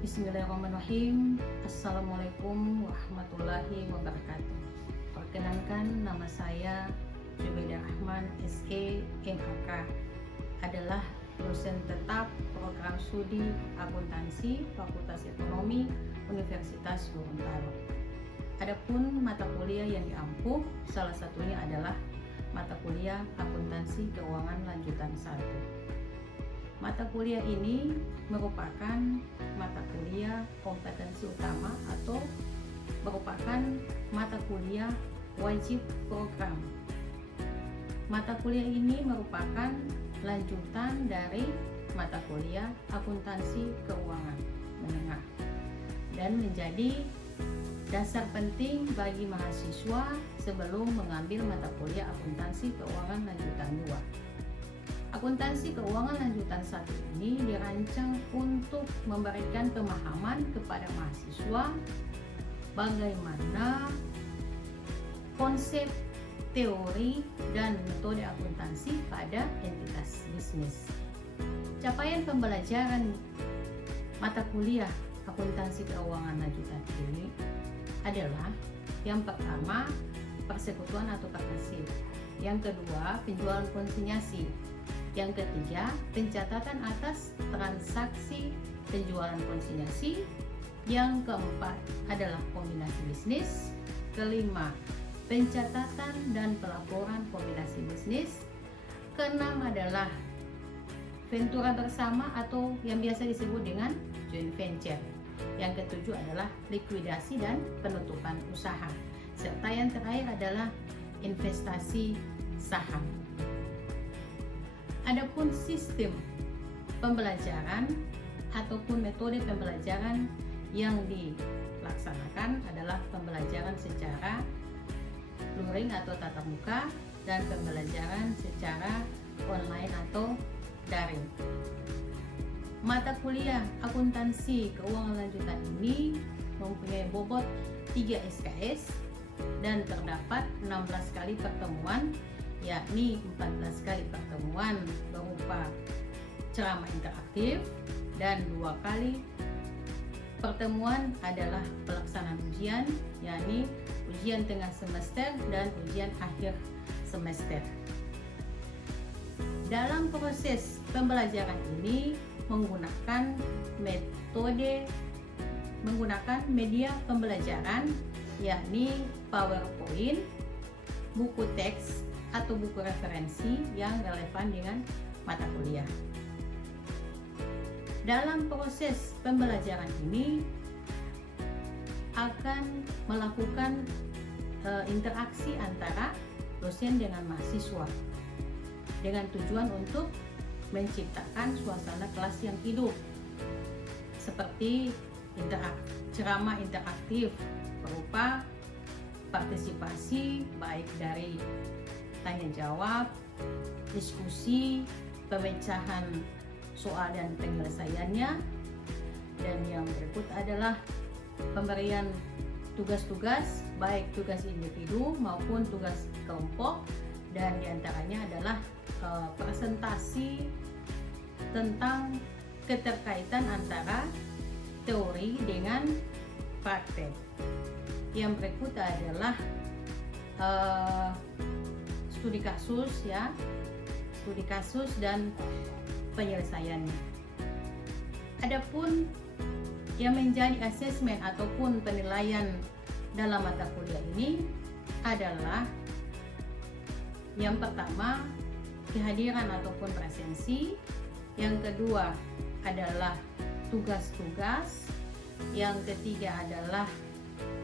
Bismillahirrahmanirrahim. Assalamualaikum warahmatullahi wabarakatuh. Perkenalkan, nama saya Zubaidah Rahman, SE, MAK, adalah dosen tetap program studi akuntansi Fakultas Ekonomi Universitas Gorontalo. Adapun mata kuliah yang diampuh, salah satunya adalah mata kuliah akuntansi keuangan lanjutan 1. Mata kuliah ini merupakan mata kuliah kompetensi utama atau merupakan mata kuliah wajib program. Mata kuliah ini merupakan lanjutan dari mata kuliah akuntansi keuangan menengah dan menjadi dasar penting bagi mahasiswa sebelum mengambil mata kuliah akuntansi keuangan lanjutan 2. Akuntansi keuangan lanjutan 1 ini dirancang untuk memberikan pemahaman kepada mahasiswa bagaimana konsep, teori, dan metode akuntansi pada entitas bisnis. Capaian pembelajaran mata kuliah akuntansi keuangan lanjutan ini adalah yang pertama, persekutuan atau partnership. Yang kedua, penjualan konsinyasi. Yang ketiga, pencatatan atas transaksi penjualan konsinyasi. Yang keempat adalah kombinasi bisnis. Kelima, pencatatan dan pelaporan kombinasi bisnis. Keenam adalah ventura bersama atau yang biasa disebut dengan joint venture. Yang ketujuh adalah likuidasi dan penutupan usaha. Serta yang terakhir adalah investasi saham. Adapun sistem pembelajaran ataupun metode pembelajaran yang dilaksanakan adalah pembelajaran secara luring atau tatap muka dan pembelajaran secara online atau daring. Mata kuliah akuntansi keuangan lanjutan ini mempunyai bobot 3 SKS dan terdapat 16 kali pertemuan, yakni 14 kali pertemuan berupa ceramah interaktif dan 2 kali pertemuan adalah pelaksanaan ujian, yakni ujian tengah semester dan ujian akhir semester. Dalam proses pembelajaran ini menggunakan media pembelajaran, yakni PowerPoint, buku teks atau buku referensi yang relevan dengan mata kuliah. Dalam proses pembelajaran ini akan melakukan interaksi antara dosen dengan mahasiswa dengan tujuan untuk menciptakan suasana kelas yang hidup, seperti ceramah interaktif berupa partisipasi baik dari tanya jawab, diskusi, pemecahan soal dan penyelesaiannya, dan yang berikut adalah pemberian tugas-tugas baik tugas individu maupun tugas kelompok, dan diantaranya adalah presentasi tentang keterkaitan antara teori dengan praktek. Yang berikut adalah studi kasus dan penyelesaiannya. Adapun yang menjadi asesmen ataupun penilaian dalam mata kuliah ini adalah yang pertama, kehadiran ataupun presensi. Yang kedua adalah tugas-tugas. Yang ketiga adalah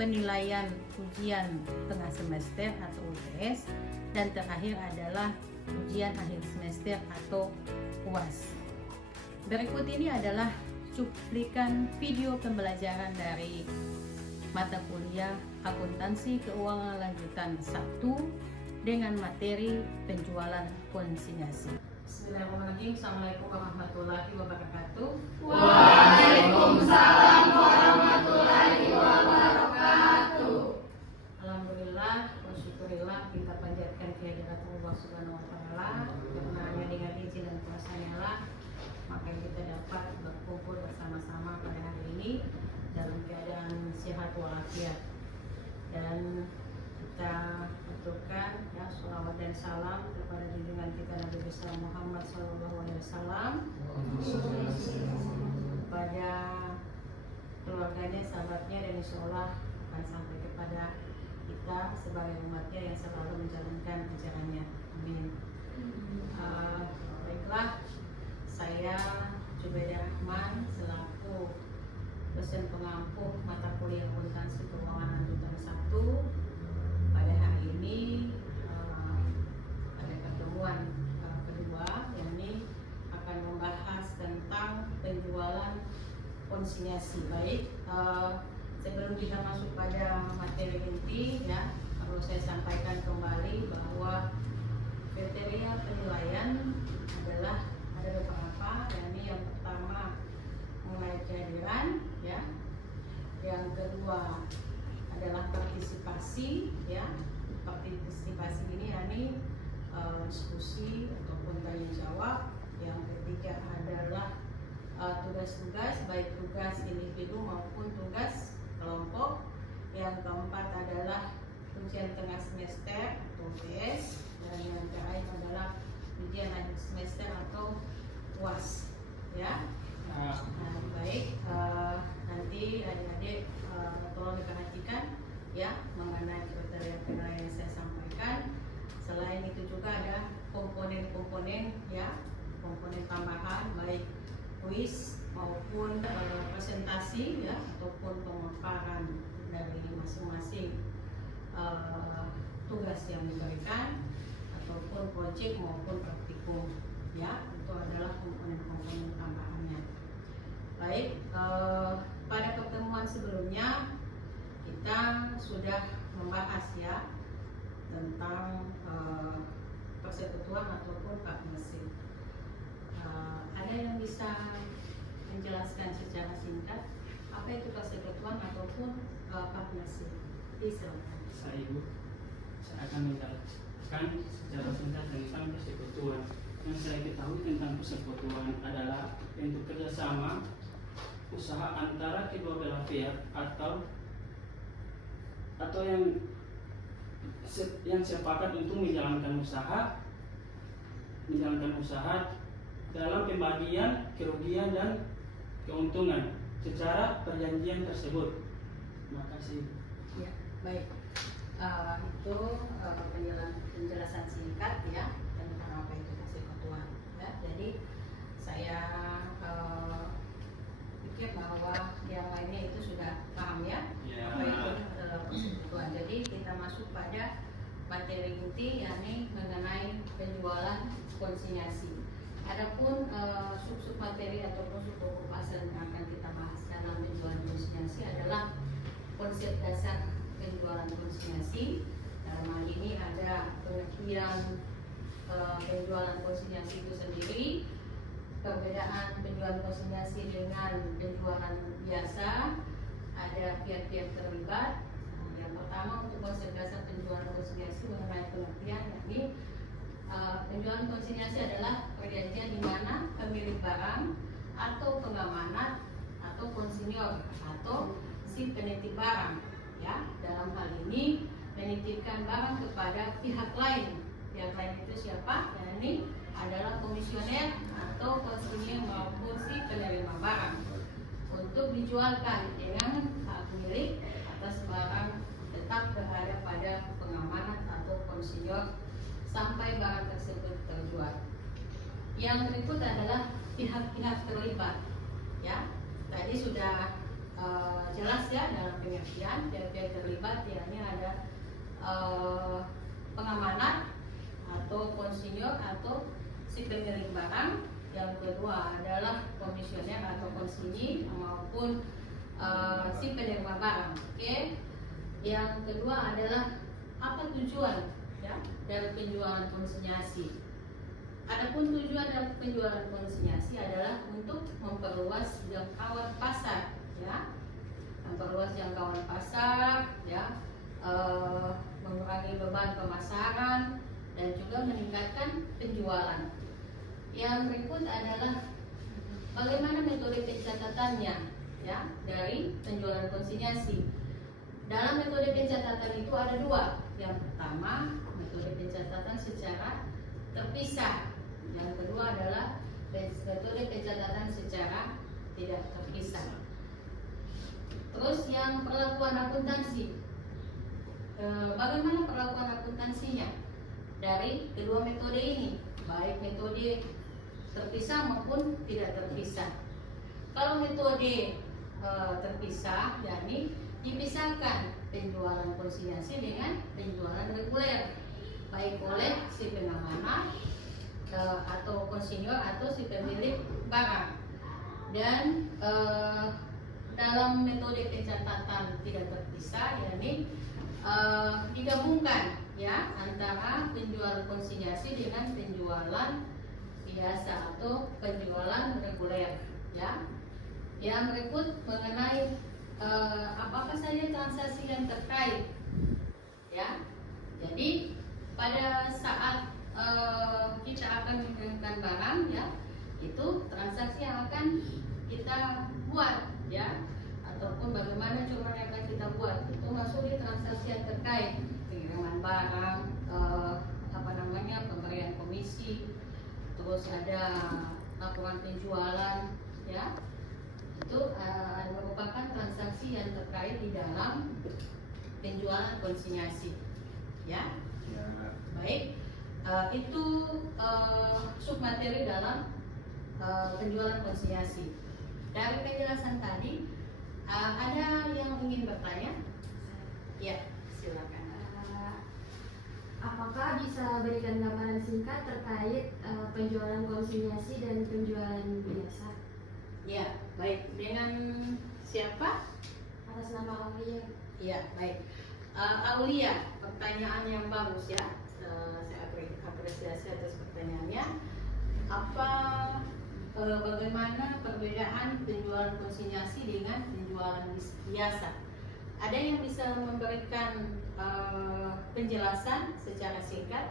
penilaian ujian tengah semester atau UTS, dan terakhir adalah ujian akhir semester atau UAS. Berikut ini adalah cuplikan video pembelajaran dari mata kuliah akuntansi keuangan lanjutan 1 dengan materi penjualan konsinyasi. Bismillahirrahmanirrahim. Assalamualaikum warahmatullahi wabarakatuh. Waalaikumsalam warahmatullahi wabarakatuh. Alhamdulillah, syukurillah kita panjatkan kehadirat Allah Subhanahu wa taala, karena hanya dengan izin dan kuasa-Nya lah maka kita dapat berkumpul bersama-sama pada hari ini kembali dalam keadaan sehat walafiat. Dan kita aturkan ya sholawat dan salam kepada junjungan kita Nabi besar Muhammad SAW, kepada keluarganya, sahabatnya, dan insya Allah akan sampai kepada kita sebagai umatnya yang selalu menjalankan ajarannya. Amin. Baiklah, saya Jubaidah Rahman selaku dosen pengampu mata kuliah akuntansi keuangan lanjutan 1 pada hari ini pada pertemuan kedua, yakni akan membahas tentang penjualan konsinyasi. Baik, sebelum kita masuk pada materi inti, ya perlu saya sampaikan kembali bahwa kriteria penilaian adalah ada beberapa, yakni yang pertama mengenai kehadiran, ya. Yang kedua adalah partisipasi, ya. Partisipasi ini yakni diskusi ataupun tanya jawab. Yang ketiga adalah tugas-tugas, baik tugas individu maupun tugas kelompok. Yang keempat adalah ujian tengah semester atau UTS, dan yang terakhir adalah ujian akhir semester atau UAS, ya. Nah, baik, nanti adik-adik tolong diperhatikan ya mengenai kriteria penilaian yang saya sampaikan. Selain itu juga ada komponen-komponen, ya, komponen tambahan baik kuis maupun presentasi, ya, ataupun pemaparan dari masing-masing tugas yang diberikan ataupun proyek maupun praktikum, ya. Itu adalah komponen-komponen tambahannya. Baik, pada pertemuan sebelumnya kita sudah membahas, ya, tentang persekutuan ataupun partnership. Ada yang bisa menjelaskan secara singkat apa itu persekutuan ataupun partnership? Silakan. Saya Ibu, saya akan menjelaskan secara singkat tentang persekutuan. Yang saya ketahui tentang persekutuan adalah bentuk kerjasama usaha antara kedua belah pihak atau yang sepakat untuk menjalankan usaha dalam pembagian kerugian dan keuntungan secara perjanjian tersebut. Terima kasih. Ya, baik. Itu penjelasan singkat, ya, tentang apa itu persekutuan. Ya, jadi saya pikir bahwa yang lainnya itu sudah paham, ya, apa itu persekutuan. Jadi kita masuk pada materi inti, yakni mengenai penjualan konsinyasi. Adapun sub-sub materi ataupun sub pasal yang akan kita bahas dalam penjualan konsinyasi adalah konsep dasar penjualan konsinyasi. Dalam hal ini ada pengertian penjualan konsinyasi itu sendiri, perbedaan penjualan konsinyasi dengan penjualan biasa, ada pihak-pihak terlibat. Yang pertama, untuk konsep dasar penjualan konsinyasi mengenai pengertian, yakni penjualan konsinyasi adalah perjanjian di mana pemilik barang atau pengamanat atau konsinyor atau si penitip barang, ya, dalam hal ini menitipkan barang kepada pihak lain. Pihak lain itu siapa? Yakni adalah komisioner atau konsinyor maupun si penerima barang untuk dijualkan dengan hak milik atas barang tetap berada pada pengamanat atau konsinyor sampai barang tersebut terjual. Yang berikut adalah pihak-pihak terlibat, ya. Tadi sudah jelas, ya, dalam pengertian pihak-pihak terlibat, yakni ada pengamanat atau konsinyor atau si pemilik barang. Yang kedua adalah komisioner atau konsinyi maupun si penerima barang. Oke. Yang kedua adalah apa tujuan, ya, dari penjualan konsinyasi. Adapun tujuan dari penjualan konsinyasi adalah untuk memperluas jangkauan pasar, ya, memperluas jangkauan pasar, ya, mengurangi beban pemasaran dan juga meningkatkan penjualan. Yang berikut adalah bagaimana metode pencatatannya, ya dari penjualan konsinyasi. Dalam metode pencatatan itu ada dua. Yang pertama, metode pencatatan secara terpisah. Yang kedua adalah metode pencatatan secara tidak terpisah. Terus yang perlakuan akuntansi. Bagaimana perlakuan akuntansinya dari kedua metode ini, baik metode terpisah maupun tidak terpisah. Kalau metode terpisah, yakni dipisahkan penjualan konsinyasi dengan penjualan reguler, baik oleh si pengamanat atau konsinyur atau si pemilik barang. Dan dalam metode pencatatan tidak terpisah, yakni digabungkan ya antara penjualan konsinyasi dengan penjualan biasa atau penjualan reguler ya, yang berikut mengenai apakah saja transaksi yang terkait ya. Jadi pada saat kita akan mengirimkan barang ya, itu transaksi yang akan kita buat ya, ataupun bagaimana coba yang akan kita buat itu masuk di transaksi yang terkait pengiriman barang, pemberian komisi, terus ada laporan penjualan ya, itu merupakan transaksi yang terkait di dalam penjualan konsinyasi ya. Baik, itu submateri dalam penjualan konsinyasi. Dari penjelasan tadi ada yang ingin bertanya? Ya, silakan. Apakah bisa berikan gambaran singkat terkait penjualan konsinyasi dan penjualan biasa? Ya, baik. Dengan siapa? Atas nama Aulia. Ya, baik. Aulia, pertanyaan yang bagus ya. Saya apresiasi atas pertanyaannya. Bagaimana perbedaan penjualan konsinyasi dengan penjualan biasa? Ada yang bisa memberikan penjelasan secara singkat,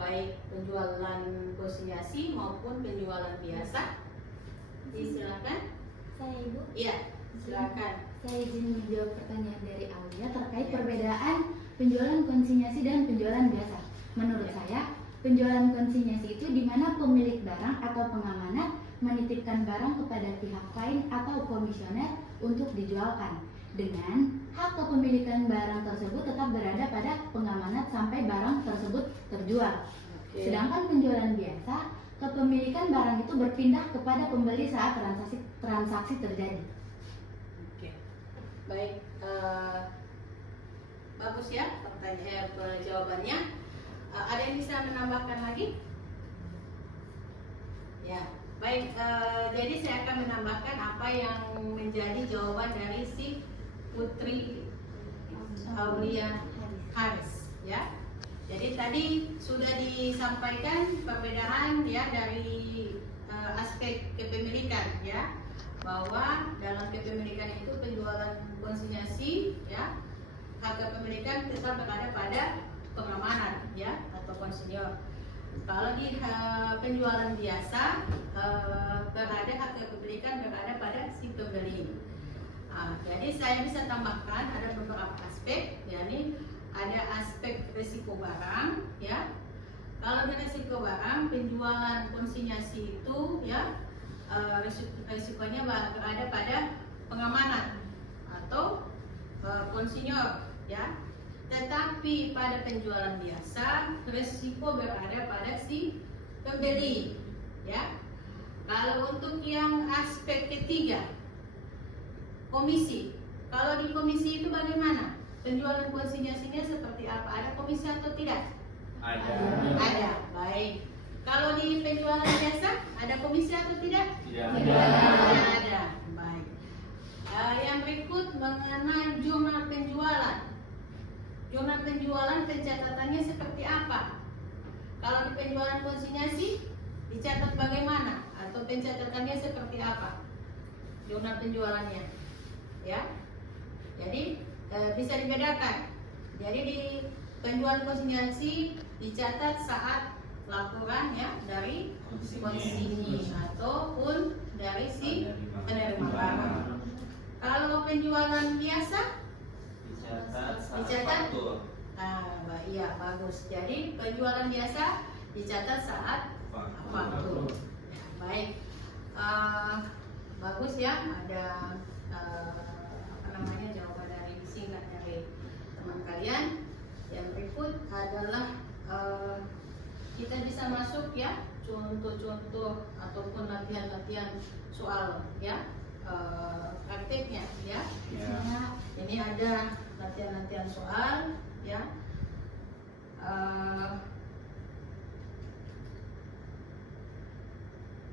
baik penjualan konsinyasi maupun penjualan biasa? Silakan. Saya Ibu. Iya, silakan. Saya izin menjawab pertanyaan dari Aulia terkait perbedaan penjualan konsinyasi dan penjualan biasa. Menurut saya, penjualan konsinyasi itu di mana pemilik barang atau pengamanat menitipkan barang kepada pihak lain atau komisioner untuk dijualkan, dengan hak kepemilikan barang tersebut tetap berada pada pengamanat sampai barang tersebut terjual. Sedangkan penjualan biasa, kepemilikan barang itu berpindah kepada pembeli saat transaksi terjadi. Oke. Baik, bagus ya jawabannya. Ada yang bisa menambahkan lagi? Ya, baik. Jadi saya akan menambahkan apa yang menjadi jawaban dari si Putri Aulia Haris. Ya. Jadi tadi sudah disampaikan perbedaan ya dari aspek kepemilikan ya, bahwa dalam kepemilikan itu penjualan konsinyasi ya, hak kepemilikan tetap berada pada pengamanat ya atau konsinyur. Kalau di penjualan biasa berada hak kepemilikan berada pada si pembeli. Jadi saya bisa tambahkan ada beberapa aspek, yakni ada aspek risiko barang ya. Kalau di risiko barang penjualan konsinyasi itu ya risikonya berada pada pengamanat atau konsinyur ya. Tetapi pada penjualan biasa risiko berada pada si pembeli ya. Kalau untuk yang aspek ketiga, komisi. Kalau di komisi itu bagaimana? Penjualan konsinyasinya seperti apa? Ada komisi atau tidak? Ada. Ada. Baik. Kalau di penjualan biasa ada komisi atau tidak? Tidak. Tidak ada. Baik. Yang berikut mengenai jurnal penjualan. Jurnal penjualan pencatatannya seperti apa? Kalau di penjualan konsinyasi dicatat bagaimana? Atau pencatatannya seperti apa? Jurnal penjualannya, ya. Jadi bisa dibedakan. Jadi di penjualan konsinyasi dicatat saat laporan ya dari konsinyasi ataupun dari si penerima barang. penjualan biasa? Dicatat saat Dicatat? faktur. Iya, bagus. Jadi penjualan biasa dicatat saat faktur. Ya, baik. Bagus ya, ada jawaban dari singkat dari teman kalian. Yang berikut adalah kita bisa masuk ya contoh-contoh ataupun latihan-latihan soal ya, prakteknya ya. Ya. Ini ada latihan-latihan soal ya.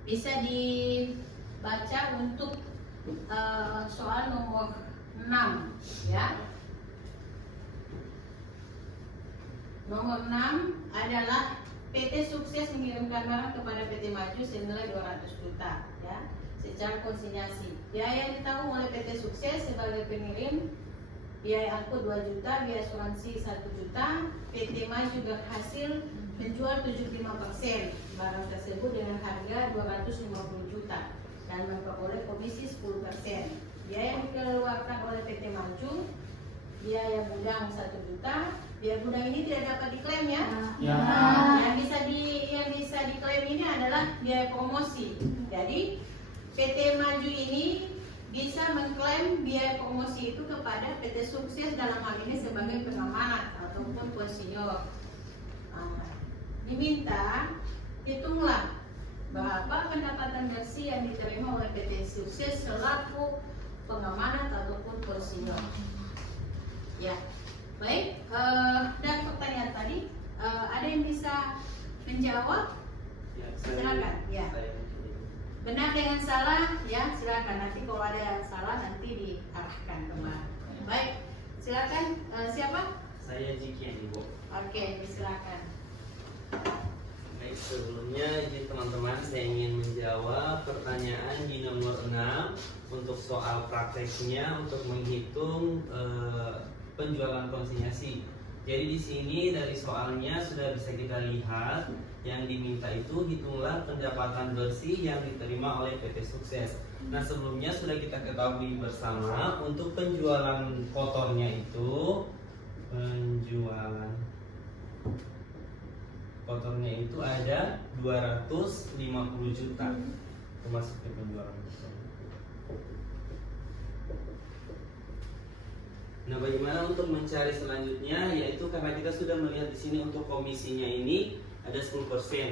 Bisa dibaca untuk soal nomor 6 ya. Nomor 6 adalah PT sukses mengirimkan barang kepada PT Maju senilai 200 juta ya, secara konsinyasi. Biaya yang ditanggung oleh PT sukses sebagai pengirim, biaya angkut 2 juta, biaya asuransi 1 juta. PT Maju berhasil menjual 75% barang tersebut dengan harga 250 juta dan memperoleh komisi 10%. Biaya yang dikeluarkan oleh PT Maju, biaya gudang 1 juta. Biaya gudang ini tidak dapat diklaim ya. Ya. Yang bisa diklaim ini adalah biaya promosi. Jadi PT Maju ini bisa mengklaim biaya promosi itu kepada PT Sukses, dalam hal ini sebagai pengamanat ataupun konsinyur. Diminta hitunglah berapa pendapatan bersih yang diterima oleh PT Sukses selaku pengamanat ataupun konsinyur. Ya, baik. Dan pertanyaan tadi ada yang bisa menjawab? Ya, Silakan. Ya. Benar dengan salah ya, silakan. Nanti kalau ada yang salah nanti diarahkan kembali. Baik, silakan. Siapa? Saya Jikian, Ibu. Oke, silakan. Baik, sebelumnya teman-teman saya ingin menjawab pertanyaan di nomor 6 untuk soal prakteknya untuk menghitung penjualan konsinyasi. Jadi di sini dari soalnya sudah bisa kita lihat yang diminta itu hitunglah pendapatan bersih yang diterima oleh PT Sukses. Nah, sebelumnya sudah kita ketahui bersama untuk penjualan kotornya itu ada 250 juta termasuk penjualan kotor. Nah, bagaimana untuk mencari selanjutnya? Yaitu karena kita sudah melihat di sini untuk komisinya ini ada 10%.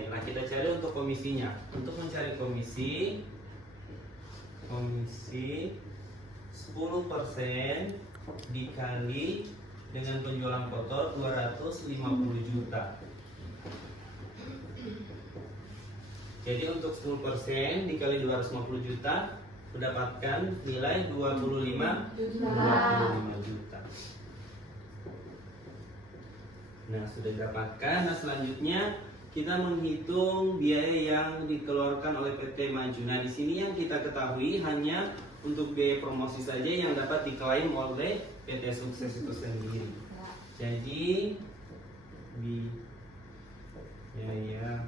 Nah, kita cari untuk komisinya. Untuk mencari komisi 10% dikali dengan penjualan kotor 250 juta. Jadi untuk 10% dikali 250 juta mendapatkan nilai 25 juta. Nah, sudah didapatkan. Nah, selanjutnya kita menghitung biaya yang dikeluarkan oleh PT Maju. Nah, di sini yang kita ketahui hanya untuk biaya promosi saja yang dapat diklaim oleh PT Sukses itu sendiri. Jadi biaya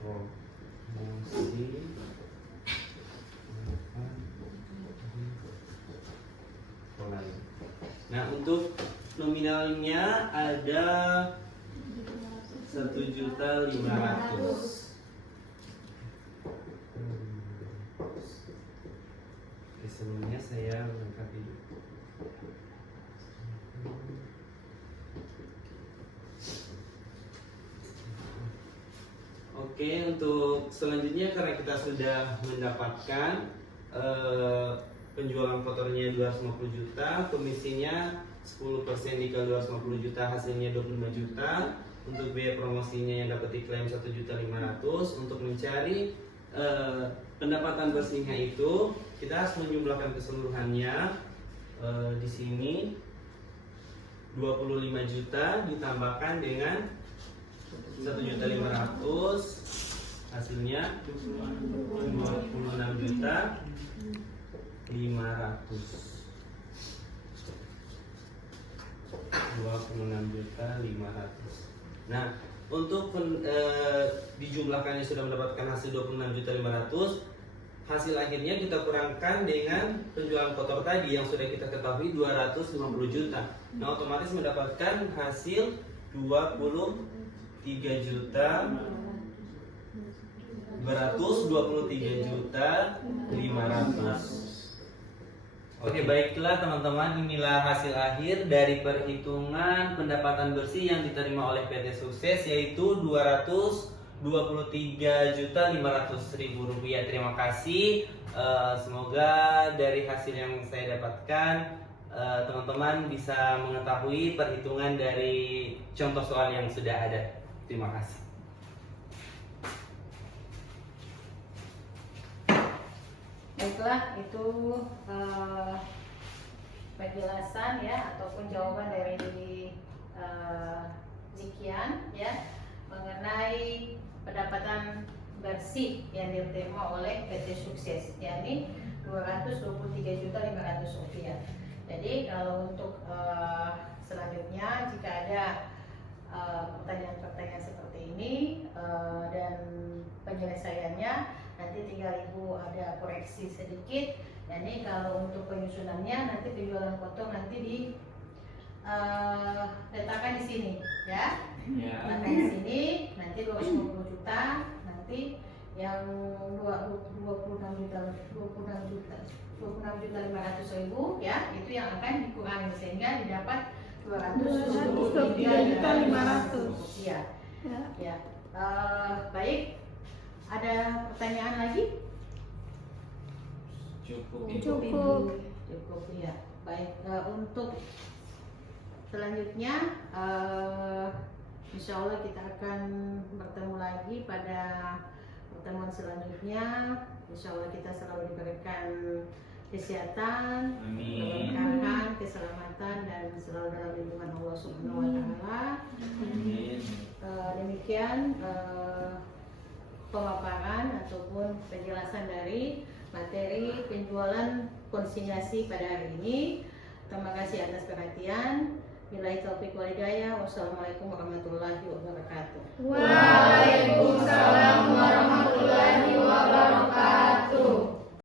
promosi nah, untuk nominalnya ada 1.500.000. Sebelumnya saya melengkapi. Oke, untuk selanjutnya karena kita sudah mendapatkan penjualan kotornya 250 juta, komisinya 10% dikali 250 juta hasilnya 25 juta. Untuk biaya promosinya yang dapat diklaim 1.500.000. Untuk mencari pendapatan bersihnya itu kita harus menjumlahkan keseluruhannya. Di sini 25 juta ditambahkan dengan 1.500.000 hasilnya 26.500.000. Nah, untuk dijumlahkannya sudah mendapatkan hasil 26.500.000. hasil akhirnya kita kurangkan dengan penjualan kotor tadi yang sudah kita ketahui 250 juta. Nah, otomatis mendapatkan hasil 23 juta 500. Oke, baiklah teman-teman, inilah hasil akhir dari perhitungan pendapatan bersih yang diterima oleh PT Sukses, yaitu Rp223.500.000. Terima kasih. Semoga dari hasil yang saya dapatkan teman-teman bisa mengetahui perhitungan dari contoh soal yang sudah ada. Terima kasih. Baiklah, itu penjelasan ya ataupun jawaban dari Zikian ya mengenai pendapatan bersih yang diterima oleh PT Sukses, yakni Rp223.500. Jadi kalau untuk selanjutnya jika ada pertanyaan-pertanyaan seperti ini dan penyelesaiannya, nanti tinggal Ibu ada koreksi sedikit. Jadi kalau untuk penyusunannya nanti penjualan kotor nanti letakkan di sini ya. Letakkan di sini nanti 250 juta, nanti yang 26.500.000 ya, itu yang akan dikurangi sehingga didapat 223.500 ya. Ya. Baik. Ada pertanyaan lagi? Cukup. Cukup ya. Baik, untuk selanjutnya insya Allah kita akan bertemu lagi pada pertemuan selanjutnya. Insya Allah kita selalu diberikan kesehatan, keberkahan, keselamatan, dan selalu dalam lindungan Allah Subhanahu wa Ta'ala. Demikian pemaparan ataupun penjelasan dari materi penjualan konsinyasi pada hari ini. Terima kasih atas perhatian. Billahi taufiq wal hidayah. Wassalamualaikum warahmatullahi wabarakatuh. Waalaikumsalam warahmatullahi